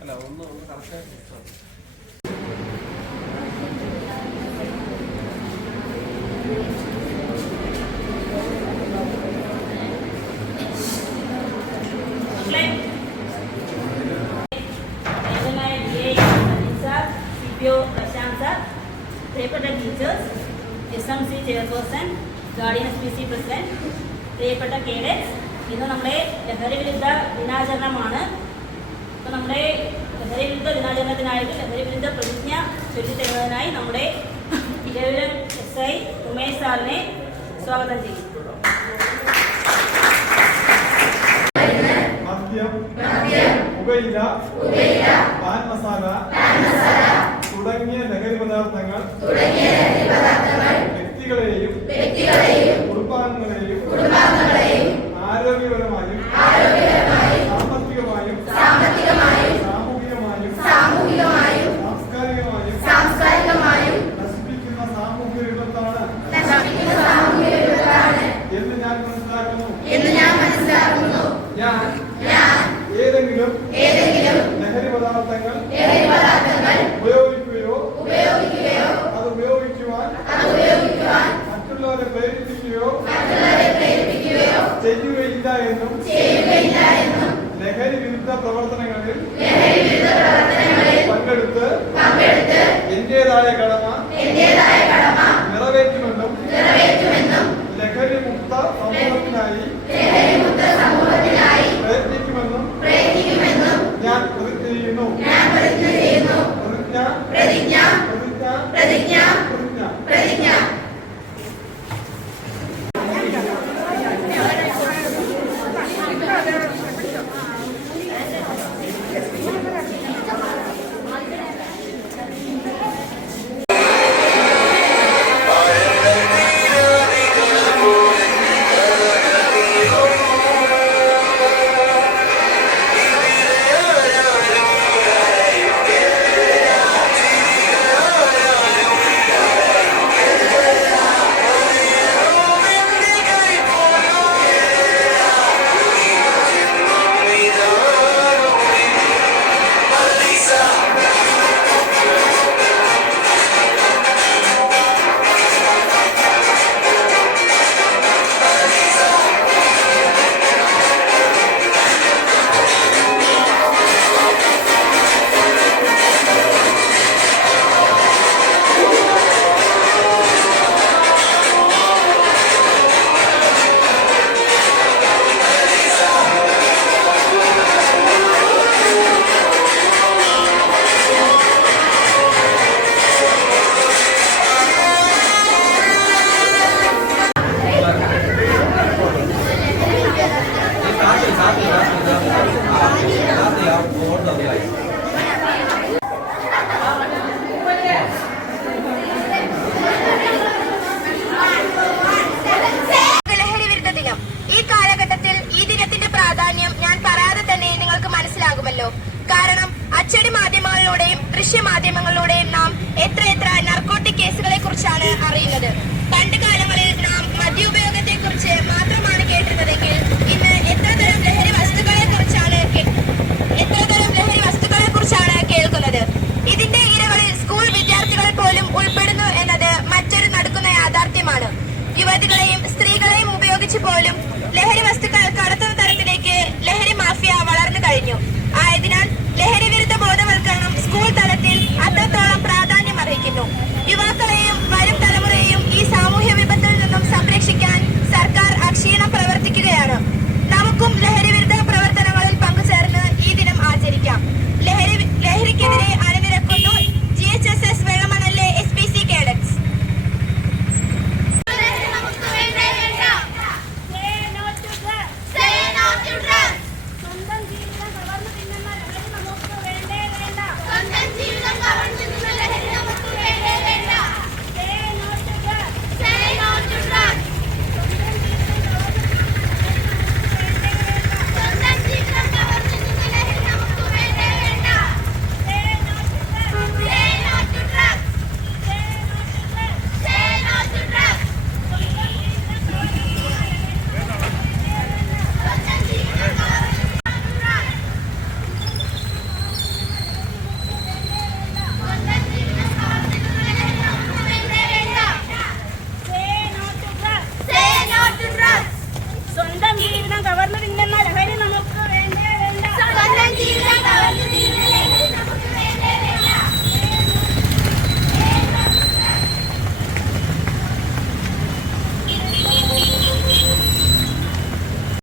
അല്ല ഒന്ന് കറക്റ്റായിട്ട് പ്രിയപ്പെട്ട teachers, SMC chairperson, guardian SPC president, പ്രിയപ്പെട്ട കേഡറ്റ്സ്, ഇന്ന് നമ്മുടെ ലഹരി വിരുദ്ധ ദിനാചരണമാണ്. അപ്പോൾ നമ്മുടെ ലഹരി വിരുദ്ധ ദിനാചരണത്തിനായിട്ട് ലഹരി വിരുദ്ധ പ്രതിജ്ഞ ചൊല്ലിത്തരുന്നതിനായി നമ്മുടെ ഇരവിലം SI ഉമേഷ് സാറിനെ സ്വാഗതം ചെയ്യും. പുകയില, പാൻ മസാല തുടങ്ങിയ ലഹരി പദാർത്ഥങ്ങൾ വ്യക്തികളെയും കുടുംബാംഗങ്ങളെയും ആരോഗ്യപരമായും സാമൂഹികമായും സാംസ്കാരികമായും നശിപ്പിക്കുന്ന സാമൂഹിക വിപത്താണ് എന്ന് ഞാൻ മനസ്സിലാക്കുന്നു. ഞാൻ ഏതെങ്കിലും ലഹരി പദാർത്ഥങ്ങൾ ഉപയോഗിക്കുകയോ അത് ഉപയോഗിക്കുവാൻ മറ്റുള്ളവരെ പ്രേരിപ്പിക്കുകയോ ചെയ്യുകയില്ല എന്നും ലഹരി വിരുദ്ധ പ്രവർത്തനങ്ങളിൽ പങ്കെടുത്ത് എന്റേതായ കടമ നിറവേറ്റുമെന്നും ലഹരി മുക്ത സമൂഹത്തിനായി പ്രയത്നിക്കുമെന്നും ഞാൻ പ്രതിജ്ഞ ചെയ്യുന്നു. പ്രതിജ്ഞ